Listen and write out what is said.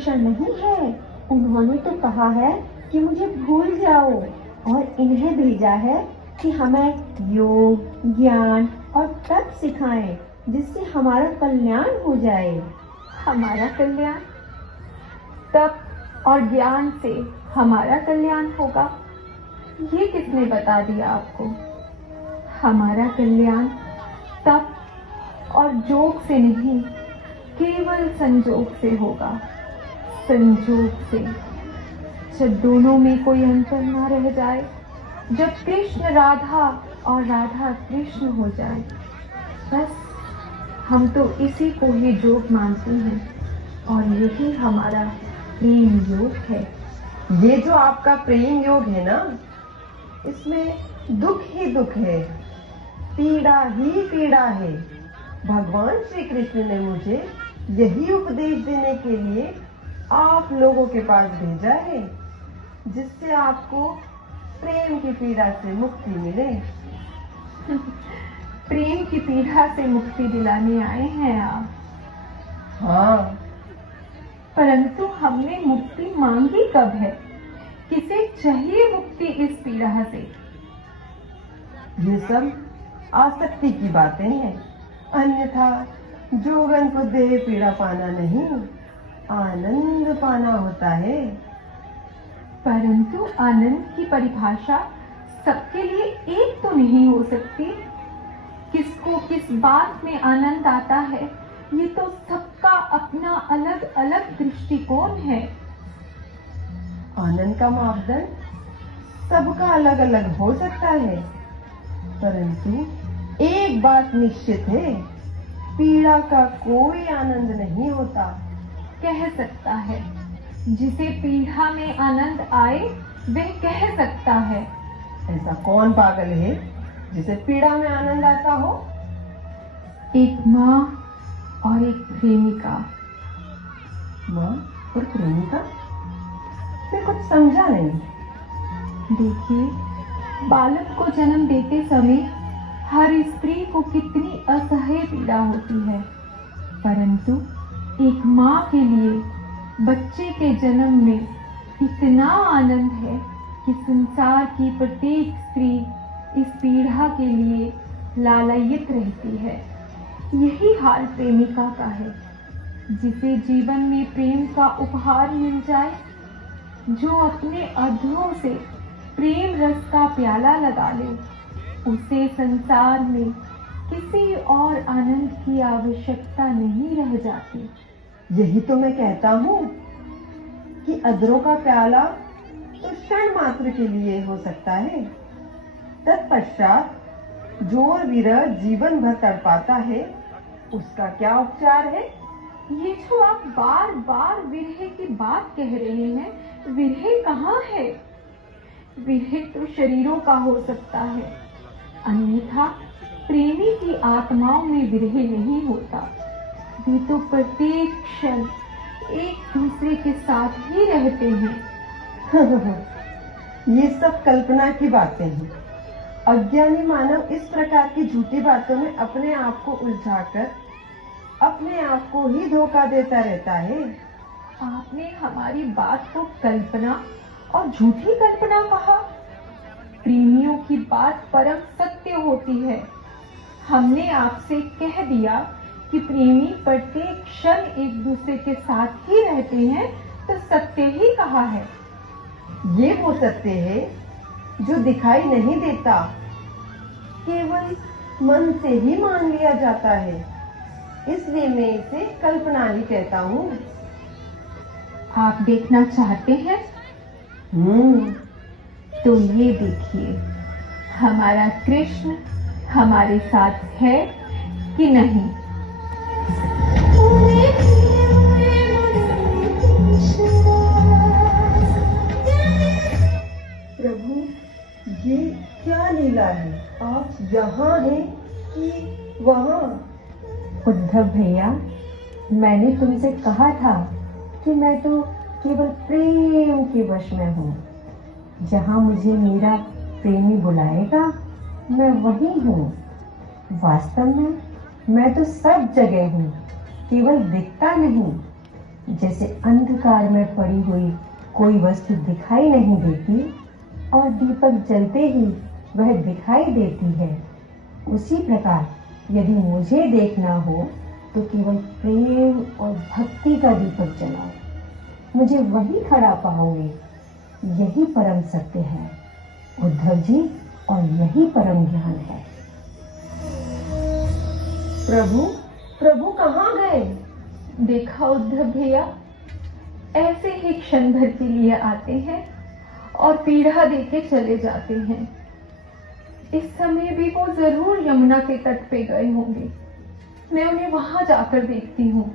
कुशल नहीं है। उन्होंने तो कहा है कि मुझे भूल जाओ और इन्हें भेजा है कि हमें योग, ज्ञान और तप सिखाएं, जिससे हमारा कल्याण हो जाए। हमारा कल्याण? तप और ज्ञान से हमारा कल्याण होगा? ये किसने बता दिया आपको? हमारा कल्याण तप और जोग से नहीं, केवल संजोग से होगा। संजोग से, जब दोनों में कोई अंतर ना रह जाए, जब कृष्ण राधा और राधा कृष्ण हो जाए, बस हम तो इसी को ही योग मानते हैं और यही हमारा प्रेम योग है। ये जो आपका प्रेम योग है ना, इसमें दुख ही दुख है, पीड़ा ही पीड़ा है। भगवान श्री कृष्ण ने मुझे यही उपदेश देने के लिए आप लोगों के पास भेजा है, जिससे आपको प्रेम की पीड़ा से मुक्ति मिले। प्रेम की पीड़ा से मुक्ति दिलाने आए हैं आप? हाँ। परंतु हमने मुक्ति मांगी कब है? किसे चाहिए मुक्ति इस पीड़ा से? ये सब आसक्ति की बातें हैं, अन्यथा जोगन को देह पीड़ा पाना नहीं, आनंद पाना होता है। परंतु आनंद की परिभाषा सबके लिए एक तो नहीं हो सकती। किसको किस बात में आनंद आता है, ये तो सबका अपना अलग अलग दृष्टिकोण है। आनंद का मापदंड सबका अलग अलग हो सकता है, परंतु एक बात निश्चित है, पीड़ा का कोई आनंद नहीं होता। कह सकता है, जिसे पीड़ा में आनंद आए वह कह सकता है। ऐसा कौन पागल है जिसे पीड़ा में आनंद आता हो? एक माँ और एक प्रेमिका। माँ और प्रेमिका? मैं कुछ समझा नहीं। देखिए, बालक को जन्म देते समय हर स्त्री को कितनी असह्य पीड़ा होती है, परंतु एक माँ के लिए बच्चे के जन्म में इतना आनंद है कि संसार की प्रत्येक स्त्री इस पीड़ा के लिए लालायित रहती है। यही हाल प्रेमिका का है, जिसे जीवन में प्रेम का उपहार मिल जाए, जो अपने अधरों से प्रेम रस का प्याला लगा ले, उसे संसार में किसी और आनंद की आवश्यकता नहीं रह जाती। यही तो मैं कहता हूँ कि अधरों का प्याला तो क्षण मात्र के लिए हो सकता है, तत्पश्चात जो विरह जीवन भर तड़पाता है, उसका क्या उपचार है? ये जो आप बार बार विरह की बात कह रहे हैं, विरह कहाँ है? विरह तो शरीरों का हो सकता है, अन्यथा प्रेमी की आत्माओं में विरह नहीं होता। वे तो प्रत्येक क्षण एक दूसरे के साथ ही रहते हैं। ये सब कल्पना की बातें हैं। अज्ञानी मानव इस प्रकार की झूठी बातों में अपने आप को उलझाकर अपने आप को ही धोखा देता रहता है। आपने हमारी बात को कल्पना और झूठी कल्पना कहा। प्रेमियों की बात परम सत्य होती है। हमने आपसे कह दिया कि प्रेमी प्रत्येक क्षण एक दूसरे के साथ ही रहते हैं, तो सत्य ही कहा है। ये वो सत्य है जो दिखाई नहीं देता, केवल मन से ही मान लिया जाता है, इसलिए मैं इसे कल्पना ही कहता हूँ। आप देखना चाहते हैं? तो ये देखिए, हमारा कृष्ण हमारे साथ है कि नहीं। प्रभु, ये क्या लीला है? आप यहाँ हैं कि वहाँ? उद्धव भैया, मैंने तुमसे कहा था कि मैं तो केवल प्रेम के वश में हूँ। जहाँ मुझे मेरा प्रेमी बुलाएगा, मैं वहीं हूँ। वास्तव में मैं तो सब जगह हूँ, केवल दिखता नहीं। जैसे अंधकार में पड़ी हुई कोई वस्तु दिखाई नहीं देती और दीपक जलते ही वह दिखाई देती है, उसी प्रकार यदि मुझे देखना हो तो केवल प्रेम और भक्ति का दीपक जलाओ, मुझे वही खड़ा पाओगे। यही परम सत्य है उद्धव जी, और यही परम ज्ञान है। प्रभु प्रभु कहाँ गए? देखा उद्धव भैया, ऐसे ही क्षण भर के लिए आते हैं और पीड़ा देके चले जाते हैं। इस समय भी वो जरूर यमुना के तट पे गए होंगे। मैं उन्हें वहां जाकर देखती हूँ।